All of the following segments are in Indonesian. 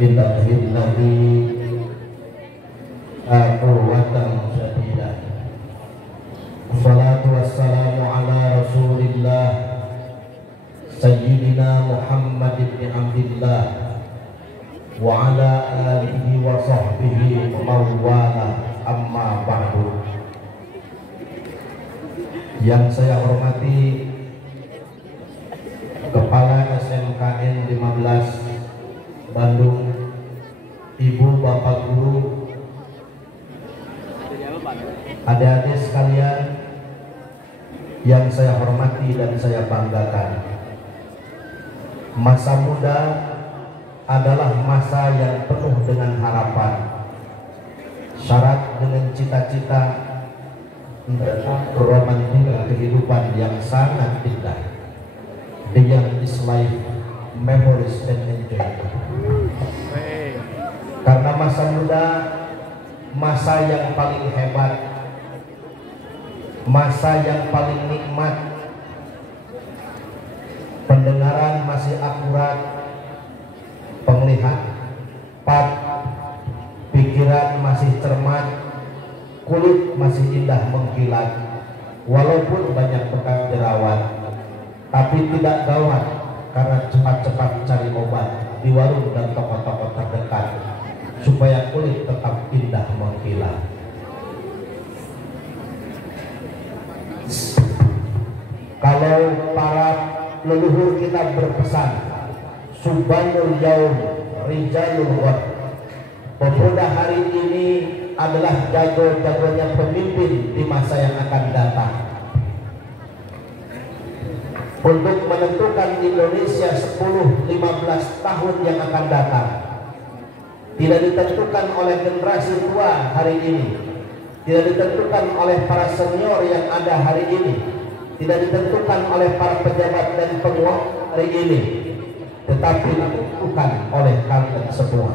billahi quwwatan syadidah. Wassalatu wassalamu ala rasulillah sayyidina Muhammad ibn Abdillah wa ala alihi wa sahbihi wa mawala, amma ba'du. Yang saya hormati Kepala SMKN 15 Bandung, Ibu Bapak Guru, adik-adik sekalian yang saya hormati dan saya banggakan. Masa muda adalah masa yang penuh dengan harapan, syarat dengan cita-cita, romantika kehidupan yang sangat indah. The young is life, memories and enjoyment. Karena masa muda, masa yang paling hebat, masa yang paling nikmat. Pendengaran masih akurat, penglihatan, pikiran masih cermat, kulit masih indah mengkilat. Walaupun banyak bekas jerawat, tapi tidak gawat karena cepat-cepat cari obat di warung dan toko-toko terdekat supaya kulit tetap indah mengkilat. Kalau para leluhur kita berpesan, Subhanul Yaum Rijalul Ghad, pemuda hari ini adalah jago-jagonya pemimpin di masa yang akan datang. Untuk menentukan Indonesia 10-15 tahun yang akan datang, tidak ditentukan oleh generasi tua hari ini, tidak ditentukan oleh para senior yang ada hari ini, tidak ditentukan oleh para pejabat dan penguasa hari ini, tetapi ditentukan oleh kalian semua.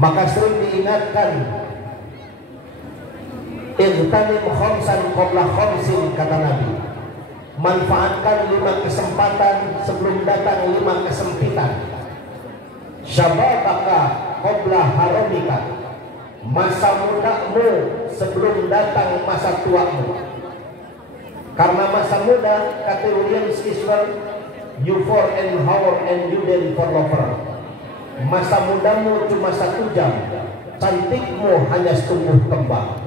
Maka sering diingatkan, "Igtanim khamsan qabla khamsin," kata Nabi. Manfaatkan 5 kesempatan sebelum datang 5 kesempitan. Syababaka qabla haramika, masa mudamu sebelum datang masa tuamu. Karena masa muda, kata William Shakespeare, you for an hour and you then for lover. Masa mudamu cuma 1 jam, cantikmu hanya tumbuh kembang.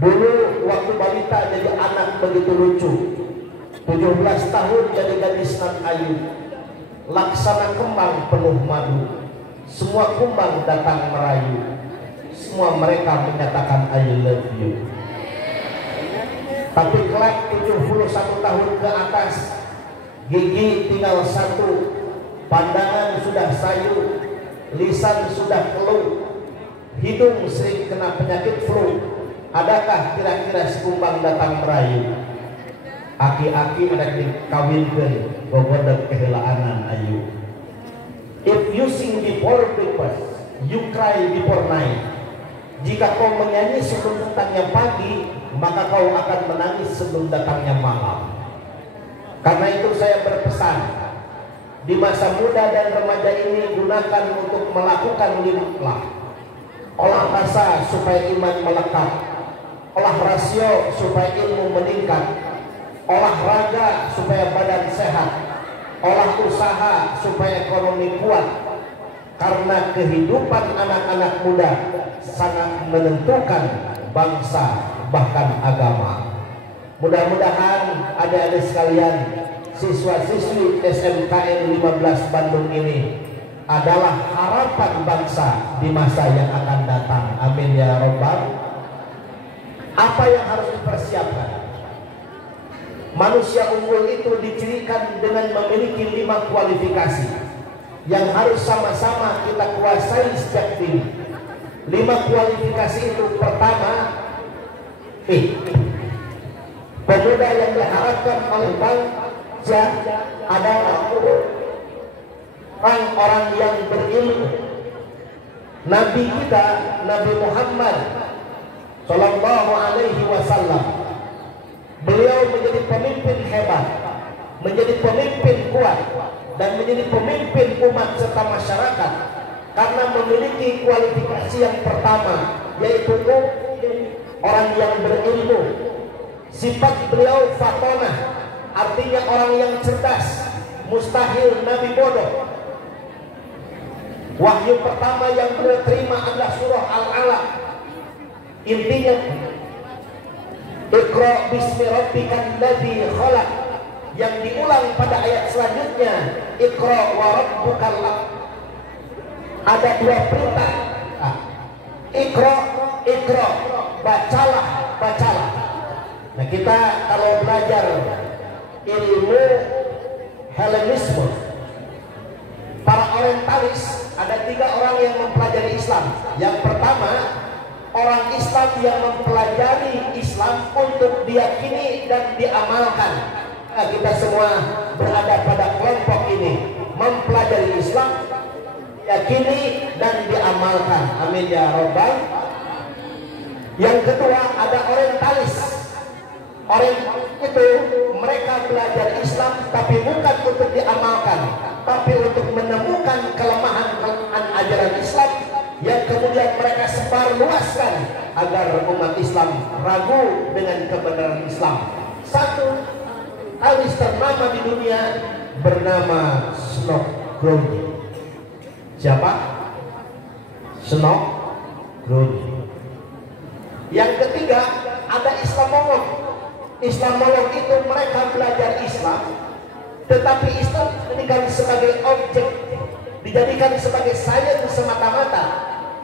Dulu waktu balita jadi anak begitu lucu, 17 tahun jadi gadis nan ayu, laksana kembang penuh madu, semua kumbang datang merayu, semua mereka menyatakan I love you. Tapi kelak 71 tahun ke atas, gigi tinggal 1, pandangan sudah sayu, lisan sudah keluh, hidung sering kena penyakit flu. Adakah kira-kira si kumbang datang merayu? Aki-aki ada dikawinkan bobodak kehelaanan ayu. If you sing before breakfast, you cry before night. Jika kau menyanyi sebelum datangnya pagi, maka kau akan menangis sebelum datangnya malam. Karena itu saya berpesan, di masa muda dan remaja ini gunakan untuk melakukan 5. Olah rasa supaya iman melekat, olah rasio supaya ilmu meningkat, olahraga supaya badan sehat, olah usaha supaya ekonomi kuat. Karena kehidupan anak-anak muda sangat menentukan bangsa bahkan agama. Mudah-mudahan adik-adik sekalian, siswa-siswi SMKN 15 Bandung ini adalah harapan bangsa di masa yang akan datang. Amin ya Rabbal. Apa yang harus dipersiapkan? Manusia unggul itu dicirikan dengan memiliki 5 kualifikasi yang harus sama-sama kita kuasai sejak dini. 5 kualifikasi itu, pertama, pemuda yang diharapkan oleh bangsa adalah orang-orang yang berilmu. Nabi kita, Nabi Muhammad Sallallahu Alaihi Wasallam, beliau menjadi pemimpin hebat, menjadi pemimpin kuat, dan menjadi pemimpin umat serta masyarakat karena memiliki kualifikasi yang pertama, yaitu orang yang berilmu. Sifat beliau fatonah, artinya orang yang cerdas. Mustahil Nabi bodoh. Wahyu pertama yang beliau terima adalah surah Al-Alaq. Intinya, Iqra bismi rabbikal ladzi khalaq. Yang diulang pada ayat selanjutnya, Iqra wa rabbukal akram. Ada dua perintah. Iqra, Iqra, bacalah, bacalah. Nah, kita kalau belajar ilmu Helenisme, para orientalis, ada 3 orang yang mempelajari Islam. Yang pertama, orang Islam yang mempelajari Islam untuk diyakini dan diamalkan. Nah, kita semua berada pada kelompok ini, mempelajari Islam, yakini dan diamalkan. Amin ya Rabbal. Yang kedua, ada orientalis. Orientalis itu mereka belajar Islam tapi bukan untuk diamalkan, tapi untuk menemukan kelemahan-kelemahan ajaran Islam yang kemudian mereka sebarluaskan agar umat Islam ragu dengan kebenaran Islam. Satu alis ternama di dunia bernama Snow Groundy. Siapa? Snow Groundy. Yang ketiga, ada Islamolog. Islamolog itu mereka belajar Islam, tetapi Islam dijadikan sebagai objek, dijadikan sebagai sains semata-mata.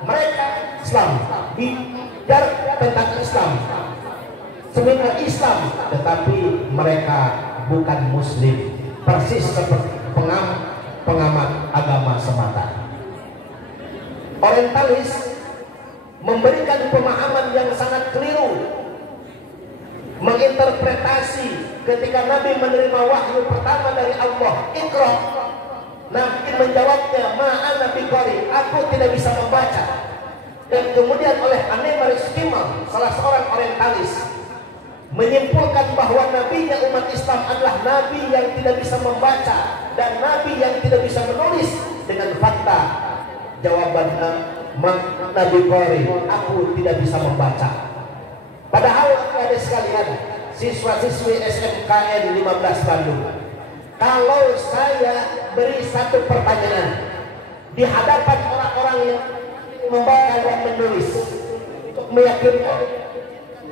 Mereka Islam, belajar tentang Islam, seminar Islam, tetapi mereka bukan Muslim, persis seperti pengamat agama semata. Orientalis memberikan pemahaman yang sangat keliru, menginterpretasi ketika Nabi menerima wahyu pertama dari Allah, Iqra. Nabi menjawabnya, ma'ana biqari, aku tidak bisa membaca. Dan kemudian oleh Aneemar Istimal, salah seorang orientalis, menyimpulkan bahwa nabinya umat Islam adalah nabi yang tidak bisa membaca dan nabi yang tidak bisa menulis. Dengan fakta jawaban Nabi Qari, aku tidak bisa membaca. Padahal ada sekalian siswa-siswi SMKN 15 Bandung, kalau saya beri satu pertanyaan di hadapan orang-orang yang membaca dan menulis untuk meyakinkan,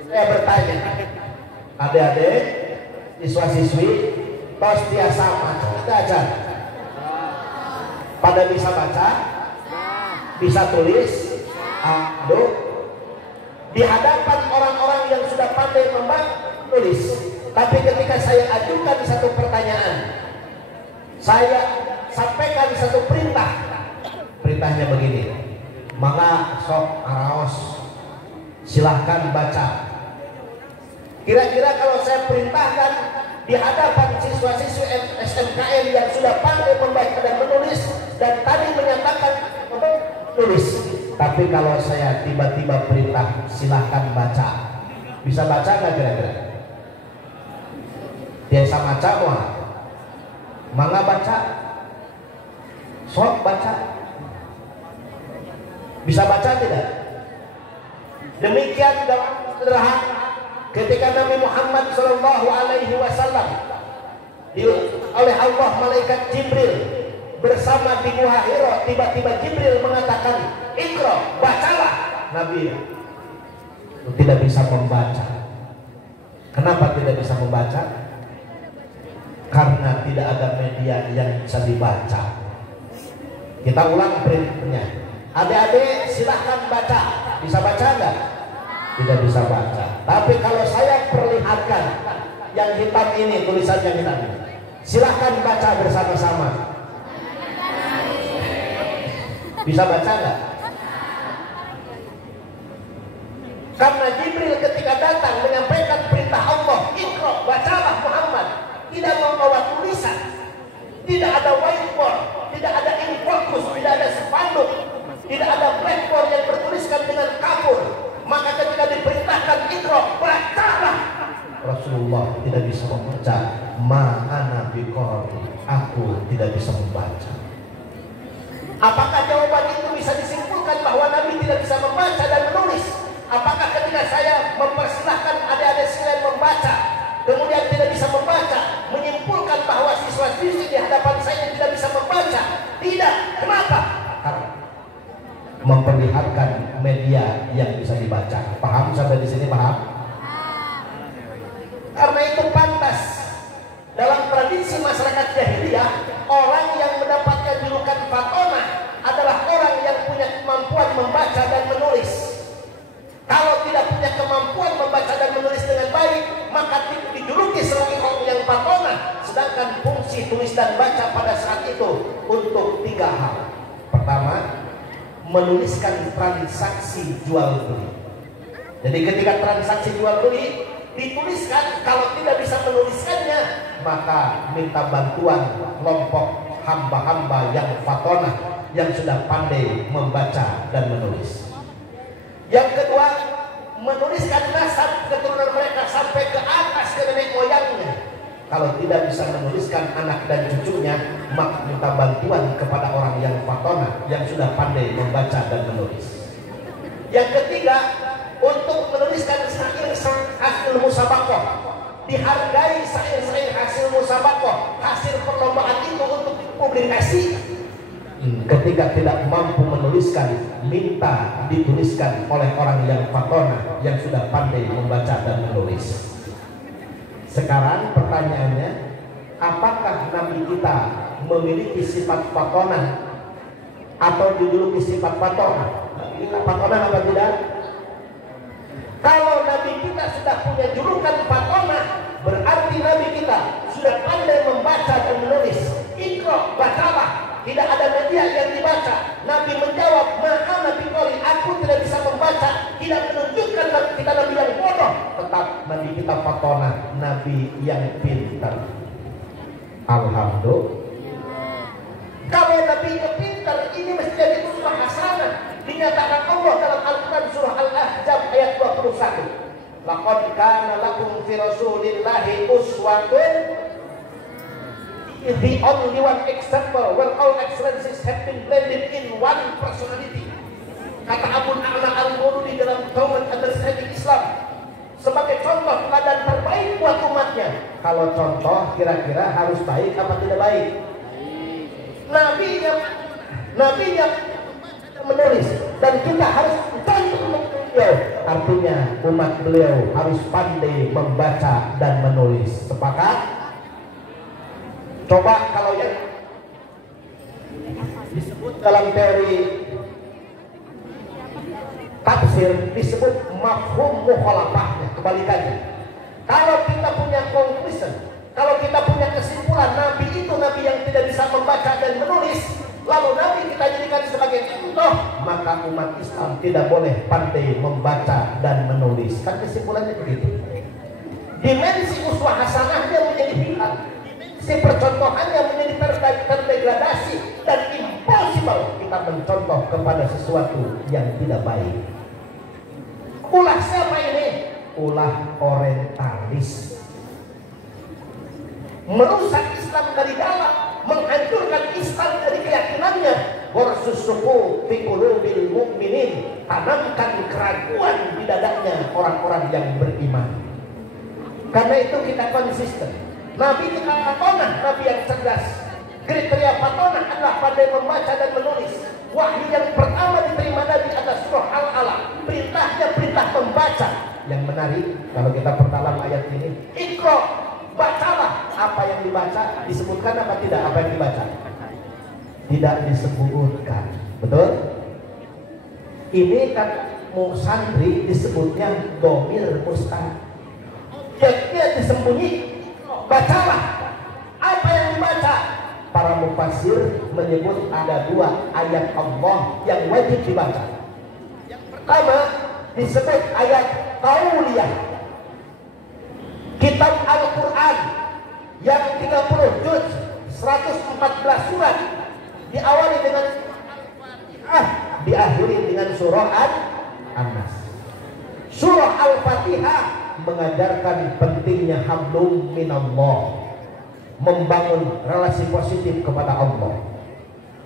saya bertanya, adik-adik siswa-siswi tos biasa baca, pada bisa baca, bisa tulis, aduh. Di hadapan orang-orang yang sudah pandai membaca tulis. Tapi ketika saya ajukan satu pertanyaan, saya sampaikan satu perintah. Perintahnya begini, maka sok araos, silahkan baca. Kira-kira kalau saya perintahkan di hadapan siswa-siswi SMKN yang sudah pandai membaca dan menulis, dan tadi menyatakan tulis, tapi kalau saya tiba-tiba perintah silahkan baca, bisa baca nggak kira-kira? Biasa baca mau? Mangga baca, sok baca, bisa baca tidak? Demikian dalam sederhana ketika Nabi Muhammad SAW oleh Allah malaikat Jibril bersama di Gua Hira, tiba-tiba Jibril mengatakan, Iqra, bacalah. Nabi tidak bisa membaca. Kenapa tidak bisa membaca? Karena tidak ada media yang bisa dibaca. Kita ulang perintahnya, adik-adik silahkan baca. Bisa baca enggak? Tidak bisa baca. Tapi kalau saya perlihatkan yang hitam ini, tulisan yang hitam ini, silahkan baca bersama-sama. Bisa baca enggak? Karena Jibril ketika datang menyampaikan perintah Allah, Iqra, bacalah Muhammad, tidak membawa tulisan, tidak ada whiteboard, tidak ada infokus, tidak ada spanduk, tidak ada blackboard yang bertuliskan dengan kabur. Maka ketika diperintahkan Iqra, bacalah. Rasulullah tidak bisa membaca, ma'ana biqari, aku tidak bisa membaca. Apakah jawaban itu bisa disimpulkan bahwa Nabi tidak bisa membaca dan menulis? Apakah ketika saya mempersilahkan adik-adik sekalian membaca, kemudian tidak bisa membaca, menyimpulkan bahwa siswa-siswi di hadapan saya tidak bisa membaca? Tidak. Kenapa? Karena memperlihatkan media yang bisa dibaca. Paham sampai di sini? Paham? Karena itu pantas dalam tradisi masyarakat jahiliyah, orang yang mendapatkan julukan fatonah adalah orang yang punya kemampuan membaca dan menulis. Kalau tidak punya kemampuan membaca dan menulis dengan baik, maka dijuluki sebagai orang yang fatonah. Sedangkan fungsi tulis dan baca pada saat itu untuk 3 hal. Pertama, menuliskan transaksi jual beli. Jadi ketika transaksi jual beli dituliskan, kalau tidak bisa menuliskannya, maka minta bantuan kelompok hamba-hamba yang fatonah, yang sudah pandai membaca dan menulis. Yang kedua, menuliskan nasab keturunan mereka sampai ke atas ke nenek moyangnya. Kalau tidak bisa menuliskan anak dan cucunya, maka minta bantuan kepada orang yang fatonah, yang sudah pandai membaca dan menulis. Yang ketiga, untuk menuliskan syair hasil musabakoh, dihargai syair-syair hasil musabakoh, hasil perlombaan itu untuk publikasi. Ketika tidak mampu menuliskan, minta dituliskan oleh orang yang fatonah, yang sudah pandai membaca dan menulis. Sekarang pertanyaannya, apakah Nabi kita memiliki sifat fatonah atau dijuluki sifat fatonah? Nabi kita fatonah apa tidak? Kalau Nabi kita sudah punya julukan fatonah, berarti Nabi kita sudah pandai membaca dan menulis. Iqra, bacalah. Tidak ada media yang dibaca. Nabi menjawab, maha Nabi Qori, aku tidak bisa membaca. Tidak menunjukkan kita Nabi yang bodoh. Tetap Nabi kita fatonah, Nabi yang pintar. Alhamdulillah. Kalau Nabi yang pintar, ini mesti jadi uswah hasanah. Dinyatakan Allah dalam Al-Quran surah Al-Ahzab ayat 21. Laqad kana lakum fi Rasulillahi uswatun, the only one example where all excellences have been blended in one personality. Kata Abu A'la Al-Murudi dalam Common Understanding Islam, sebagai contoh teladan terbaik buat umatnya. Kalau contoh kira-kira harus baik apa tidak baik? Nabi-nya menulis, dan kita harus contoh beliau. Artinya umat beliau harus pandai membaca dan menulis. Sepakat? Coba kalau yang disebut dalam teori tafsir disebut mafhum mukhalafahnya, kebalikannya. Kalau kita punya conclusion, kalau kita punya kesimpulan Nabi itu Nabi yang tidak bisa membaca dan menulis, lalu Nabi kita jadikan sebagai contoh, maka umat Islam tidak boleh pandai membaca dan menulis. Kan kesimpulannya begitu. Dimensi uswah hasanahnya menjadi hilang, si percontohannya menjadi terdegradasi, dan impossible kita mencontoh kepada sesuatu yang tidak baik. Ulah siapa ini? Ulah orientalis, merusak Islam dari dalam, menghancurkan Islam dari keyakinannya. Warsus suku fi qulubil mu'minin, tanamkan keraguan di dadanya orang-orang yang beriman. Karena itu kita konsisten. Nabi kita fatonah, Nabi yang cerdas. Kriteria fatonah adalah pandai membaca dan menulis. Wahyu yang pertama diterima Nabi atas surah Al-Alaq, perintahnya perintah membaca. Yang menarik kalau kita perdalam ayat ini, Iqra, bacalah. Apa yang dibaca disebutkan apa tidak? Apa yang dibaca tidak disebutkan. Betul? Ini kan santri disebutnya domir mustaq, objeknya disembunyi. Bacalah. Apa yang dibaca? Para mufassir menyebut ada 2 ayat Allah yang wajib dibaca. Yang pertama disebut ayat Tauliyah, kitab Al-Quran yang 30 juz, 114 surat, diawali dengan Al-Fatihah, diakhiri dengan surah An-Nas. Surah Al-Fatihah mengajarkan pentingnya hablum minallah. membangun relasi positif kepada Allah.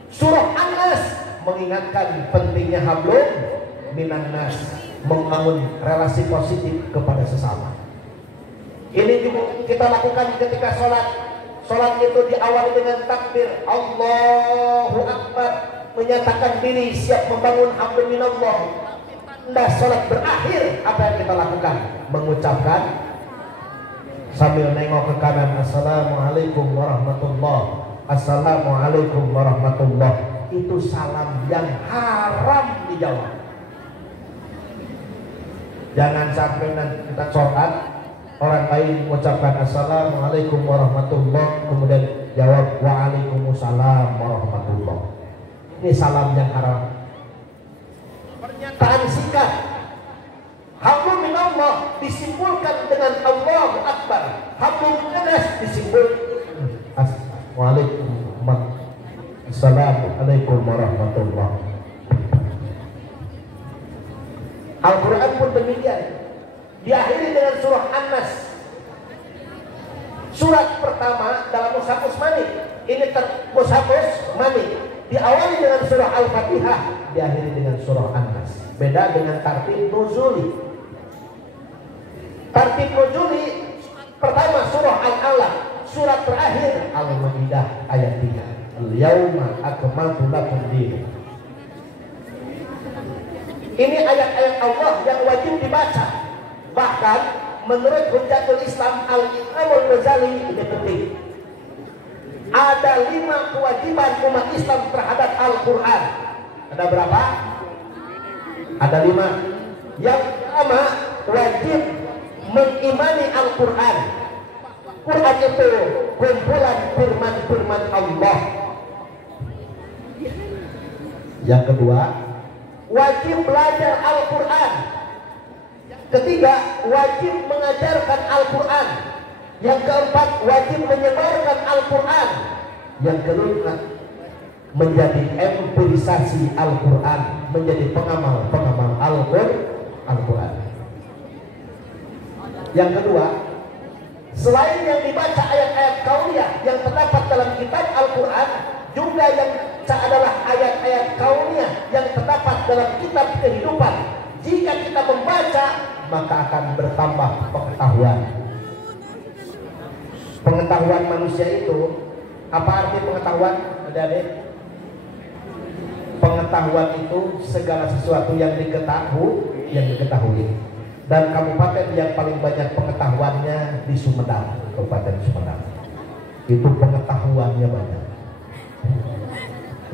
Surah An-Nas mengingatkan pentingnya hablum minan nas, membangun relasi positif kepada sesama. Ini juga kita lakukan ketika sholat. Sholat itu diawali dengan takbir Allahu Akbar, menyatakan diri siap membangun hablum minallah. Nah, sholat berakhir, apa yang kita lakukan? Mengucapkan sambil nengok ke kanan, Assalamualaikum warahmatullahi, Assalamualaikum warahmatullahi. Itu salam yang haram dijawab. Jangan sampai nanti kita sholat, orang lain mengucapkan Assalamualaikum warahmatullahi, kemudian jawab Waalaikumsalam warahmatullahi. Ini salam yang haram. Pernyataan singkat hablum minallah disimpulkan dengan Allahu Akbar. Hablum minas disimpulkan Assalamualaikum warahmatullahi. Al-Quran pun demikian, diakhiri dengan surah An-Nas. Surat pertama dalam Mushaf Utsmani, ini Mushaf Utsmani diawali dengan surah Al-Fatihah, diakhiri dengan surah An-Nas. Beda dengan tartib nuzuli. Tartib nuzuli pertama surah Al-Alaq, surat terakhir Al-Maidah ayat 3. Al-yauma akmaltu lakum dinakum. Ini ayat-ayat Allah yang wajib dibaca. Bahkan menurut Hujjatul Islam Al-Imam Al-Ghazali, ini penting. Ada 5 kewajiban umat Islam terhadap Al-Quran. Ada berapa? Ada 5. Yang pertama, wajib mengimani Al-Quran. Quran itu kumpulan firman-firman Allah. Yang kedua, wajib belajar Al-Quran. Ketiga, wajib mengajarkan Al-Quran. Yang keempat, wajib menyebarkan Al-Quran. Yang kelima, menjadi empirisasi Al-Quran, menjadi pengamal Al-Quran. Yang kedua, selain yang dibaca ayat-ayat kauniyah yang terdapat dalam kitab Al-Quran, juga yang adalah ayat-ayat kauniyah yang terdapat dalam kitab kehidupan. Jika kita membaca, maka akan bertambah pengetahuan. Pengetahuan manusia itu, apa arti pengetahuan? Adik-adik? Pengetahuan itu segala sesuatu yang diketahui. Dan kabupaten yang paling banyak pengetahuannya di Sumedang, Kabupaten Sumedang. Itu pengetahuannya banyak.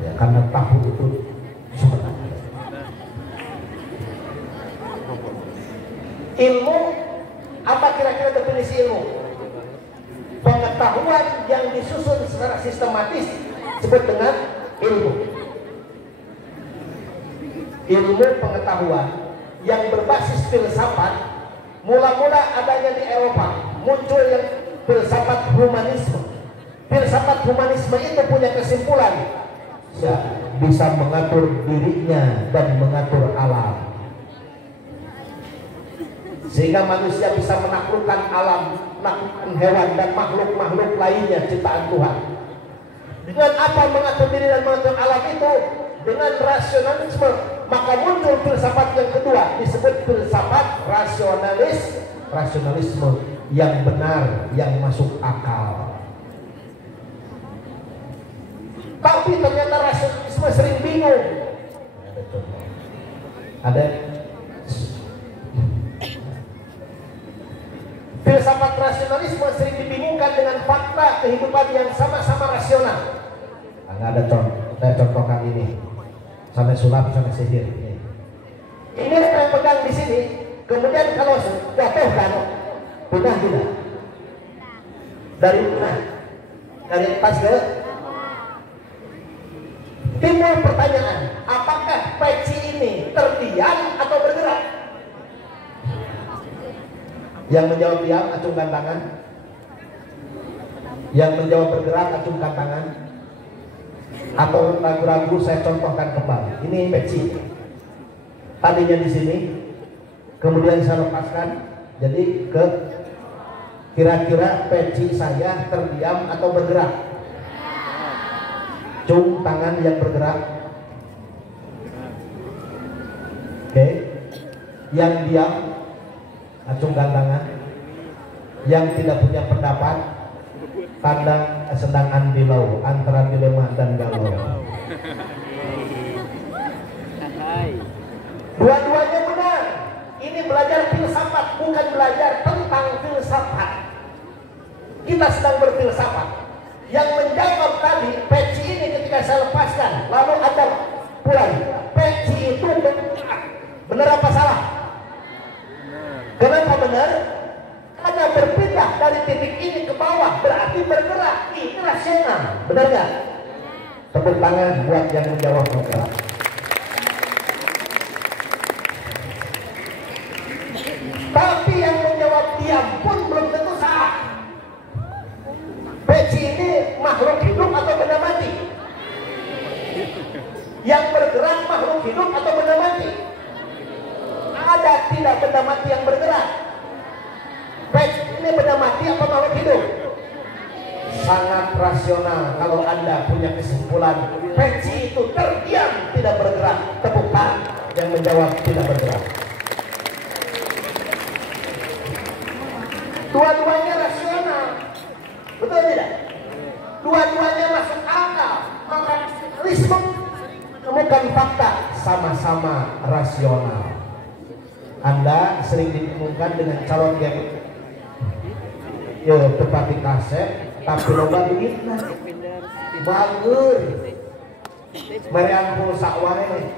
Ya, karena tahu itu Sumedang. Ilmu, apa kira-kira definisi ilmu? Pengetahuan yang disusun secara sistematis disebut dengan ilmu. Ilmu pengetahuan yang berbasis filsafat, mula-mula adanya di Eropa, muncul yang filsafat humanisme. Filsafat humanisme itu punya kesimpulan, ya, bisa mengatur dirinya dan mengatur alam, sehingga manusia bisa menaklukkan alam, menaklukkan hewan dan makhluk-makhluk lainnya ciptaan Tuhan. Dengan apa mengatur diri dan mengatur alam itu? Dengan rasionalisme. Maka muncul filsafat yang kedua, disebut filsafat rasionalisme yang benar, yang masuk akal. Tapi ternyata rasionalisme sering bingung. Ada filsafat rasionalisme sering dibingungkan dengan fakta kehidupan yang sama-sama rasional. Nggak ada contoh, saya contohkan ini. Sampai sulap, sampai sihir. Ini yang pegang di sini. Kemudian kalau jatuh kan, pindah tidak. Dari mana? Dari atas ke. Timbul pertanyaan, apakah peci ini terdiam atau bergerak? Yang menjawab diam, acungkan tangan. Yang menjawab bergerak, acungkan tangan. Atau ragu-ragu, saya contohkan kembali. Ini peci. Tadinya di sini, kemudian saya lepaskan, jadi ke Kira-kira peci saya terdiam atau bergerak? Cung, tangan yang bergerak. Oke. Yang diam, acung gantangan. Yang tidak punya pendapat, tanda sedang andilau antara dilema dan galau. Dua-duanya benar. Ini belajar filsafat, bukan belajar tentang filsafat. Kita sedang berfilsafat. Yang menjawab tadi, peci ini ketika saya lepaskan, lalu ada pulang, peci itu benar apa salah? Kenapa benar? Karena berpindah dari titik ini ke bawah berarti bergerak. Ini rasional, benar nggak? Tepuk tangan buat yang menjawab bergerak. Tapi yang menjawab diam pun belum tentu salah. Peci ini makhluk hidup atau benda mati? Yang bergerak makhluk hidup atau benda mati? Ada tidak benda mati yang bergerak? Peci ini benda mati apa makhluk hidup? Sangat rasional kalau Anda punya kesimpulan peci itu terdiam tidak bergerak. Tepuk tangan yang menjawab tidak bergerak. Dua-duanya rasional, betul tidak? Dua-duanya masuk akal. Maka rasionalisme menemukan fakta sama-sama rasional. Anda sering ditemukan dengan calon yang tepati kaset, tapi loba duit bagus. Meriam pulsa wae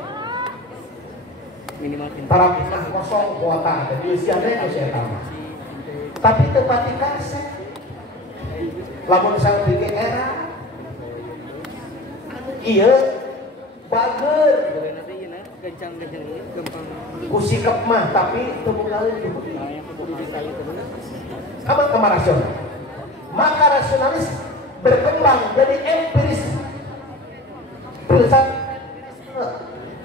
minimal tarapna kosong kuota jadi siapa yang saya tambah. Tapi tepati kaset lamun sang bikin era iya bager kusikep mah tapi tunggal apa kemarasional. Maka rasionalis berkembang jadi empiris.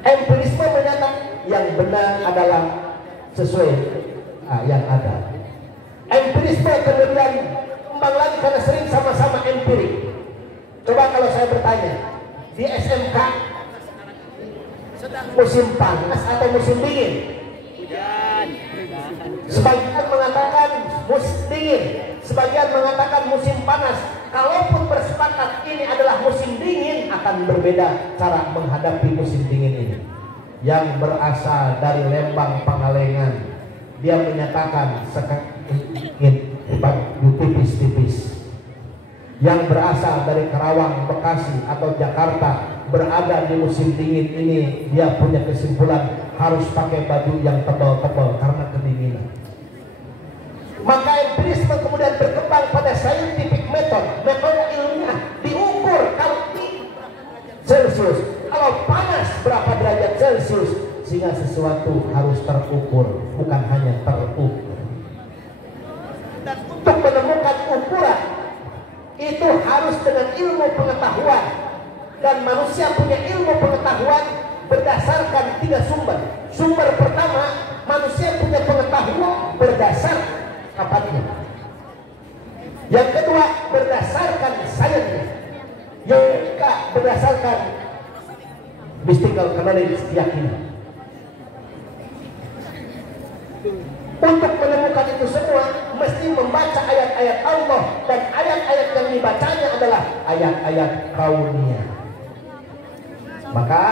Empirisme menyatakan yang benar adalah sesuai yang ada. Empirisme kemudian kembang lagi karena sering sama-sama empirik. Coba kalau saya bertanya di SMK musim panas atau musim dingin? Sebagian mengatakan musim dingin, sebagian mengatakan musim panas. Kalaupun bersepakat ini adalah musim dingin, akan berbeda cara menghadapi musim dingin ini. Yang berasal dari Lembang Pangalengan, dia menyatakan ingin tipis-tipis. Yang berasal dari Karawang, Bekasi atau Jakarta, berada di musim dingin ini, dia punya kesimpulan harus pakai baju yang tebal-tebal karena kedinginan. Maka empirisme kemudian berkembang pada scientific method, metode ilmiah, diukur kalau Celsius, kalau panas berapa derajat Celsius, sehingga sesuatu harus terukur, bukan hanya terukur. Dan untuk menemukan ukuran itu harus dengan ilmu pengetahuan, dan manusia punya ilmu pengetahuan berdasarkan 3 sumber. Sumber pertama, manusia punya pengetahuan berdasar kapannya. Yang kedua, berdasarkan sainsnya. Yang ketiga, berdasarkan mystical knowledge, keyakinan. Untuk menemukan itu semua, mesti membaca ayat-ayat Allah, dan ayat-ayat yang dibacanya adalah ayat-ayat kauniyah. Maka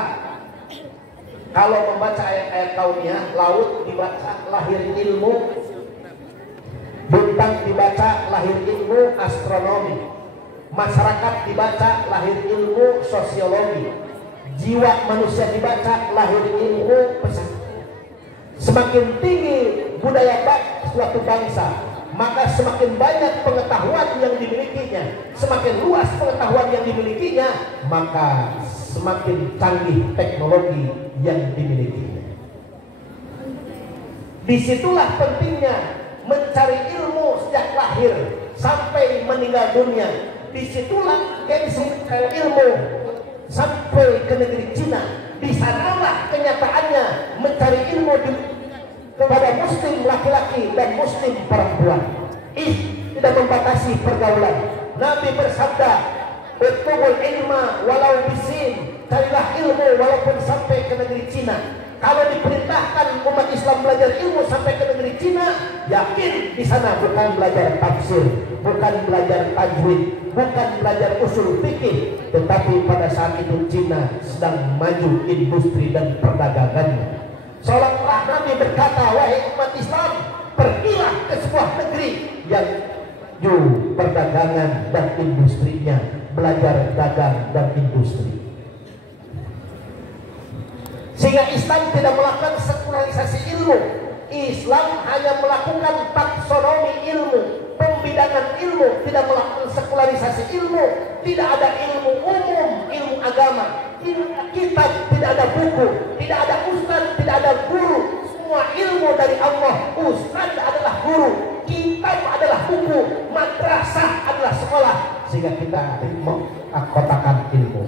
kalau membaca ayat-ayat kauniyah, laut dibaca lahir ilmu, bintang dibaca lahir ilmu astronomi, masyarakat dibaca lahir ilmu sosiologi, jiwa manusia dibaca lahir ilmu pesantren. Semakin tinggi budaya suatu bangsa, maka semakin banyak pengetahuan yang dimilikinya. Semakin luas pengetahuan yang dimilikinya, maka semakin canggih teknologi yang dimilikinya. Disitulah pentingnya mencari ilmu sejak lahir sampai meninggal dunia. Disitulah gengsi mencari ilmu sampai ke negeri Cina. Di sanalah kenyataannya mencari ilmu kepada muslim laki-laki dan muslim perempuan. membatasi pergaulan. Nabi bersabda, "Utlubul ilma walau bisin." Carilah ilmu walaupun sampai ke negeri Cina. Kalau diperintahkan umat Islam belajar ilmu sampai ke negeri Cina, yakin di sana bukan belajar tafsir, bukan belajar tajwid, bukan belajar usul fikih, tetapi pada saat itu Cina sedang maju industri dan perdagangannya. Seolah-olah Nabi berkata, "Wahai umat Islam, pergilah ke sebuah negeri yang maju perdagangan dan industrinya, belajar dagang dan industri." Sehingga Islam tidak melakukan sekularisasi ilmu. Islam hanya melakukan taksonomi ilmu, pembidangan ilmu, tidak melakukan sekularisasi ilmu. Tidak ada ilmu umum, ilmu agama, tidak ada kitab, tidak ada buku, tidak ada ustaz, tidak ada guru. Semua ilmu dari Allah. Ustaz adalah guru, kitab adalah buku, madrasah adalah sekolah. Sehingga kita mengkotakan ilmu.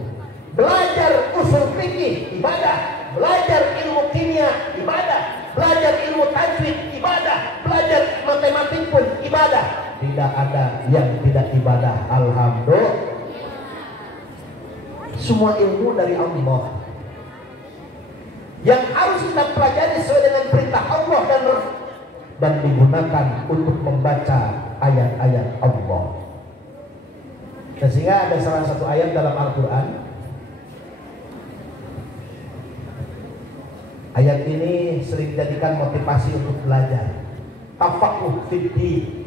Belajar usul fikih ibadah, belajar ilmu kimia ibadah, belajar ilmu tajwid ibadah, belajar matematik pun ibadah. Tidak ada yang tidak ibadah. Alhamdulillah. Semua ilmu dari Allah yang harus kita pelajari sesuai dengan perintah Allah dan digunakan untuk membaca ayat-ayat Allah. Sehingga ada salah satu ayat dalam Al-Quran. Ayat ini sering dijadikan motivasi untuk belajar. Tafaqquh fiddin.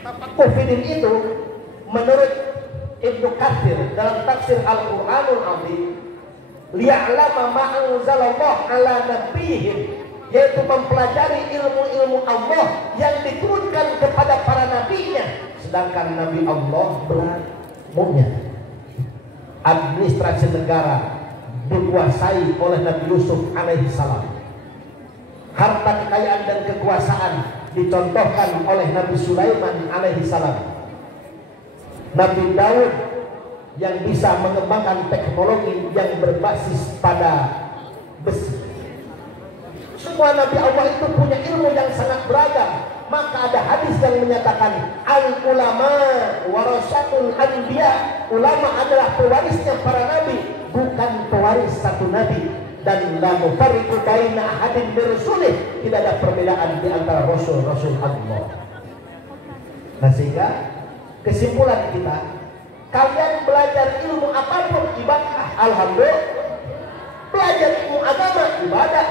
Tafaqquh fiddin itu menurut Ibnu Katsir dalam tafsir Al-Qur'anul Azim, liya'lama ma anzalallah ala nabiyyin, yaitu mempelajari ilmu-ilmu Allah yang diturunkan kepada para nabinya. Sedangkan Nabi Allah berilmunya. Administrasi negara dikuasai oleh Nabi Yusuf alaihi salam. Harta kekayaan dan kekuasaan dicontohkan oleh Nabi Sulaiman alaihi salam. Nabi Daud yang bisa mengembangkan teknologi yang berbasis pada besi. Semua Nabi Allah itu punya ilmu yang sangat beragam. Maka ada hadis yang menyatakan al-ulama warasatul anbiya. Ulama adalah pewarisnya para nabi, bukan pewaris satu nabi. Dan la nufarriqu baina ahadin min rusulih, tidak ada perbedaan di antara rasul-rasul Allah. Nah, sehingga kesimpulan kita, kalian belajar ilmu apapun ibadah, alhamdulillah. Belajar ilmu agama ibadah,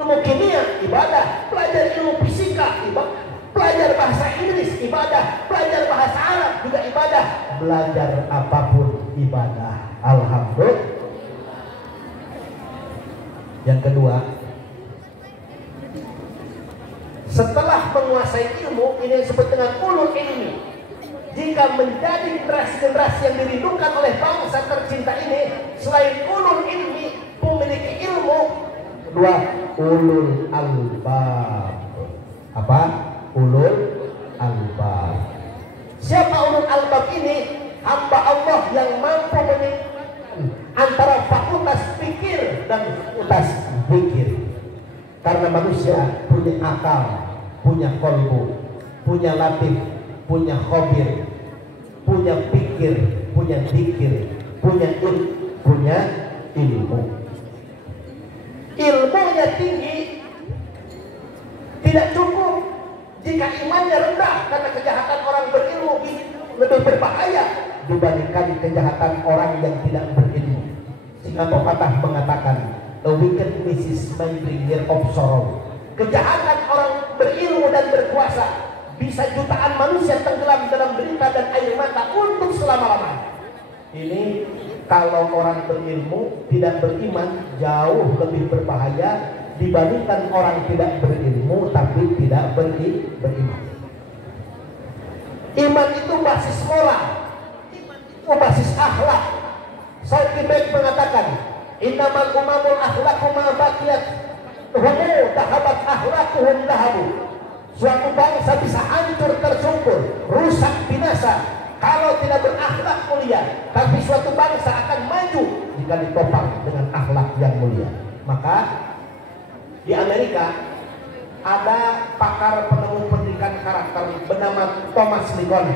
ilmu kimia ibadah, belajar ilmu fisika ibadah, belajar bahasa Inggris ibadah, belajar bahasa Arab juga ibadah. Belajar apapun ibadah, alhamdulillah. Yang kedua, setelah menguasai ilmu, ini disebut dengan ulul ilmi. Jika menjadi generasi-generasi yang dirindukan oleh bangsa tercinta ini, selain ulul ilmi, memiliki ilmu, kedua, ulul albab. Apa? Ulul albab. Siapa ulul albab ini? Hamba Allah yang mampu memiliki antara fakultas pikir dan fakultas zikir. Karena manusia punya akal, punya kolbu, punya latif, punya khobir, punya pikir, punya zikir, punya ilmu. Ilmunya tinggi tidak cukup jika imannya rendah, karena kejahatan orang berilmu lebih berbahaya dibandingkan kejahatan orang yang tidak berilmu. Sehingga pepatah mengatakan, a wickedness is my year of sorrow. Kejahatan orang berilmu dan berkuasa bisa jutaan manusia tenggelam dalam derita dan air mata untuk selama-lamanya. Ini kalau orang berilmu tidak beriman jauh lebih berbahaya dibandingkan orang tidak berilmu tapi tidak beriman. Iman itu basis moral, iman itu basis akhlak. Syekh mengatakan, innamal umamul akhlaqu ma baqiyat humu dahabat akhlaquhum dahabu. Suatu bangsa bisa hancur tersungkur, rusak binasa kalau tidak berakhlak mulia, tapi suatu bangsa akan maju jika ditopang dengan akhlak yang mulia. Maka di Amerika ada pakar penemu pendidikan karakter bernama Thomas Lincoln.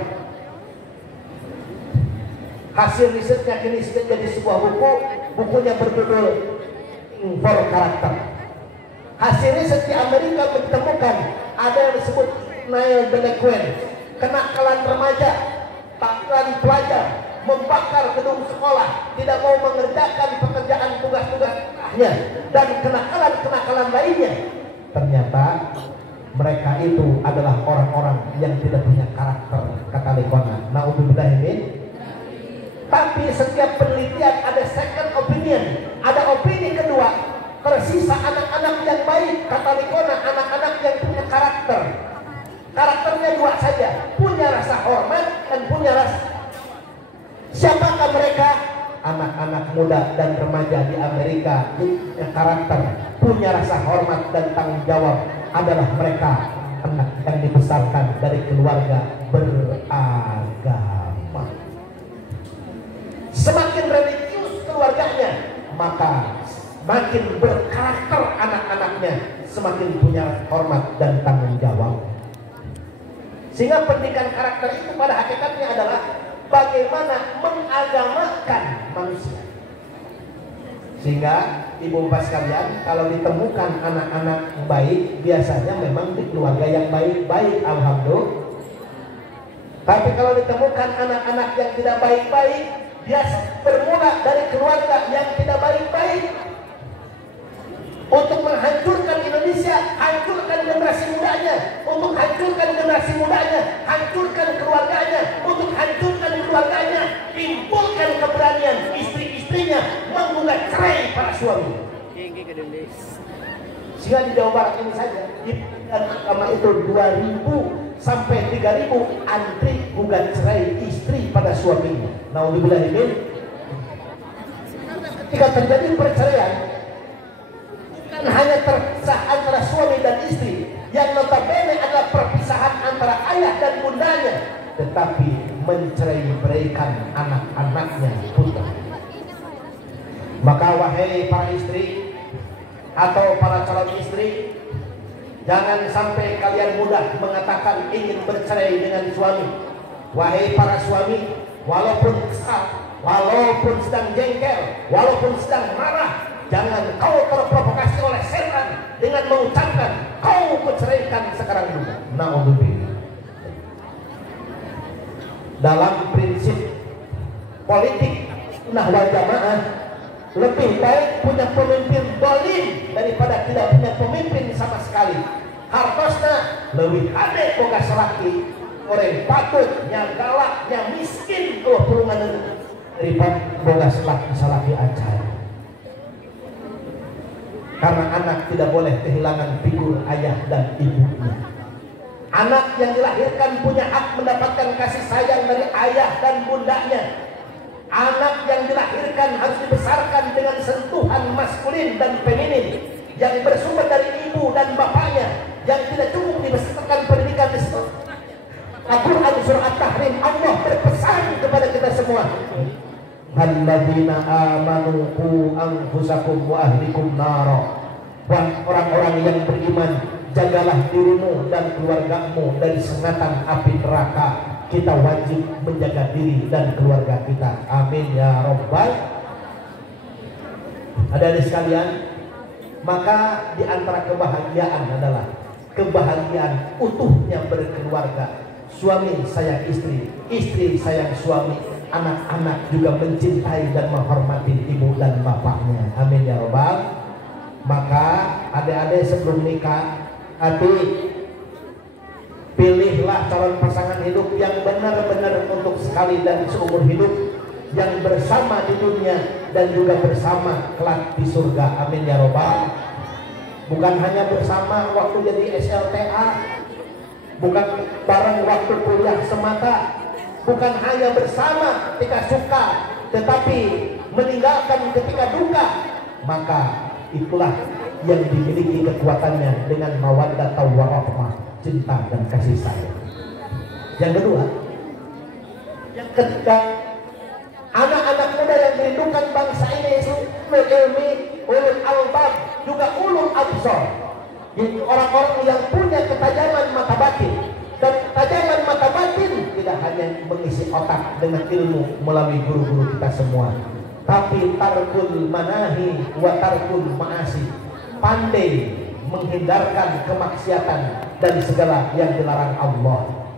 Hasil risetnya kini sudah jadi sebuah buku. Bukunya berjudul For Karakter. Hasil riset di Amerika ditemukan ada yang disebut Neil Delinquent, kenakalan remaja, takaran pelajar, membakar gedung sekolah, tidak mau mengerjakan pekerjaan tugas-tugasnya, dan kenakalan-kenakalan lainnya. Ternyata mereka itu adalah orang-orang yang tidak punya karakter, kata Lincoln. Naudzubillah min. Tapi setiap penelitian ada second opinion, ada opini kedua. Tersisa anak-anak yang baik, kata Lincoln, anak-anak yang punya karakter. Karakternya dua saja, punya rasa hormat dan punya rasa. Siapakah mereka? Anak-anak muda dan remaja di Amerika punya karakter, punya rasa hormat dan tanggung jawab, adalah mereka anak yang dibesarkan dari keluarga beragama. Semakin religius keluarganya, maka makin berkarakter anak-anaknya, semakin punya hormat dan tanggung jawab. Sehingga pendidikan karakter itu pada hakikatnya adalah bagaimana mengagamakan manusia. Sehingga ibu bapak sekalian, kalau ditemukan anak-anak baik, biasanya memang di keluarga yang baik-baik, alhamdulillah. Tapi kalau ditemukan anak-anak yang tidak baik-baik, biasa bermula dari keluarga yang tidak baik-baik. Untuk menghancurkan Indonesia, hancurkan generasi mudanya. Untuk hancurkan generasi mudanya, hancurkan keluarganya. Untuk hancurkan keluarganya, timbulkan keberanian istri-istrinya menggugat cerai para suami. Sehingga di Jawa Barat ini saja, di agama itu 2.000 sampai 3.000 antri gugat cerai istri pada suaminya. Naudzubillah min. Jika terjadi perceraian, bukan hanya terpisah antara suami dan istri, yang notabene adalah perpisahan antara ayah dan bundanya, tetapi mencerai-beraikan anak-anaknya putra. Maka wahai para istri atau para calon istri, jangan sampai kalian mudah mengatakan ingin bercerai dengan suami. Wahai para suami, walaupun kesal, walaupun sedang jengkel, walaupun sedang marah, jangan kau terprovokasi oleh setan dengan mengucapkan kau kuceraikan sekarang juga. Naudzubillah. Dalam prinsip politik sunnah wal jamaah, lebih baik punya pemimpin dolim daripada tidak punya pemimpin sama sekali. Hartosna lebih ada boga salaki, orang patut yang galak, yang miskin kalau perungan daripada boga salaki aja. Karena anak tidak boleh kehilangan figur ayah dan ibunya. Anak yang dilahirkan punya hak mendapatkan kasih sayang dari ayah dan bundanya. Anak yang dilahirkan harus dibesarkan dengan sentuhan maskulin dan feminin yang bersumber dari ibu dan bapaknya, yang tidak cukup dibesarkan pendidikan Islam. Al-Quran surah At-Tahrim, Allah berpesan kepada kita semua, alladzina amanu qu anfusakum wa ahlikum nara. Orang-orang yang beriman, jagalah dirimu dan keluargamu dari sengatan api neraka. Kita wajib menjaga diri dan keluarga kita. Amin ya rabbal. Hadirin sekalian, maka di antara kebahagiaan adalah kebahagiaan utuhnya berkeluarga. Suami sayang istri, istri sayang suami, anak-anak juga mencintai dan menghormati ibu dan bapaknya. Amin ya rabbal. Maka adik-adik sebelum nikah, pilihlah calon pasangan hidup yang benar-benar untuk sekali dan seumur hidup, yang bersama di dunia dan juga bersama kelak di surga. Amin ya rabbal. Bukan hanya bersama waktu jadi SLTA, bukan bareng waktu kuliah semata, bukan hanya bersama ketika suka, tetapi meninggalkan ketika duka. Maka itulah yang dimiliki kekuatannya dengan mawaddah warahmah, cinta dan kasih sayang. Yang kedua, yang ketiga, anak-anak muda yang merindukan bangsa ini, ulul ilmi, ulul albab, juga ulul absar, Itu orang-orang yang punya ketajaman mata batin. Dan ketajaman mata batin tidak hanya mengisi otak dengan ilmu melalui guru-guru kita semua, tapi tarkul manahi wa tarkul ma'asi, pandai menghindarkan kemaksiatan dan segala yang dilarang Allah.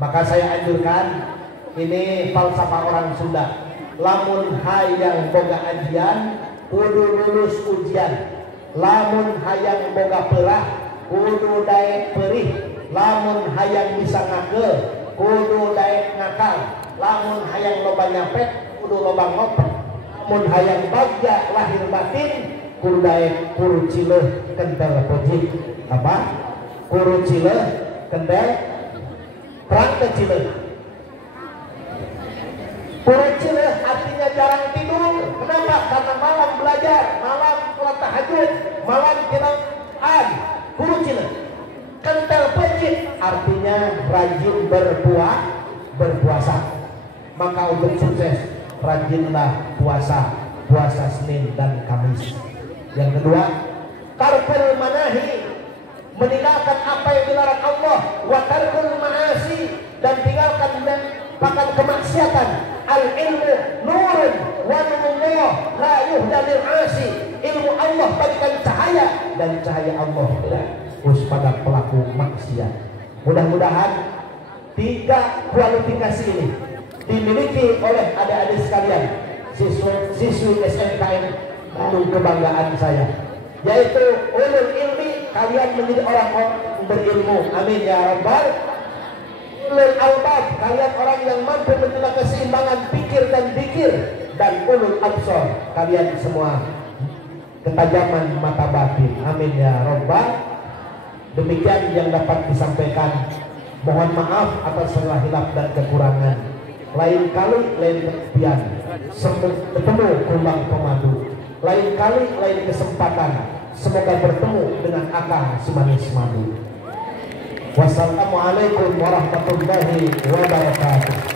Maka saya anjurkan, ini falsafah orang Sunda, lamun hayang boga ajian kudu lulus ujian, lamun hayang boga perah kudu daek perih, lamun hayang bisa ngake kudu daek ngakal, lamun hayang loba nyapet kudu loba ngopet, lamun hayang bagja lahir batin kudu daek kuru cileh kentel pojik. Apa? Kuru cileh kentel perang ke cileh. Kuru cileh artinya jarang tidur. Kenapa? Karena malam belajar, malam sholat tahajud, malam Quran. Kuru cileh. Kentel pojik artinya rajin berpuasa. Maka untuk sukses rajinlah puasa Senin dan Kamis. Yang kedua, tarkul manahi, meninggalkan apa yang dilarang Allah, wa tarkul ma'asi, dan tinggalkan dan bahkan kemaksiatan. Al ilmu nurun wa nurullah la yuhda lil 'asi. Ilmu Allah bagikan cahaya, dan cahaya Allah fokus pada pelaku maksiat. Mudah-mudahan 3 kualifikasi ini dimiliki oleh adik-adik sekalian, siswi SMKN Bandung, kebanggaan saya, yaitu ulul ilmi, kalian menjadi orang-orang berilmu, amin ya rabbal. Ulul albab, kalian orang yang mampu menjaga keseimbangan pikir dan zikir. Dan ulul absor, kalian semua ketajaman mata batin, amin ya rabbal. Demikian yang dapat disampaikan. Mohon maaf atas segala hilaf dan kekurangan. Lain kali lain kepian ketemu kumbang pemadu, lain kali lain kesempatan semoga bertemu dengan akang si manis madu. Wassalamualaikum warahmatullahi wabarakatuh.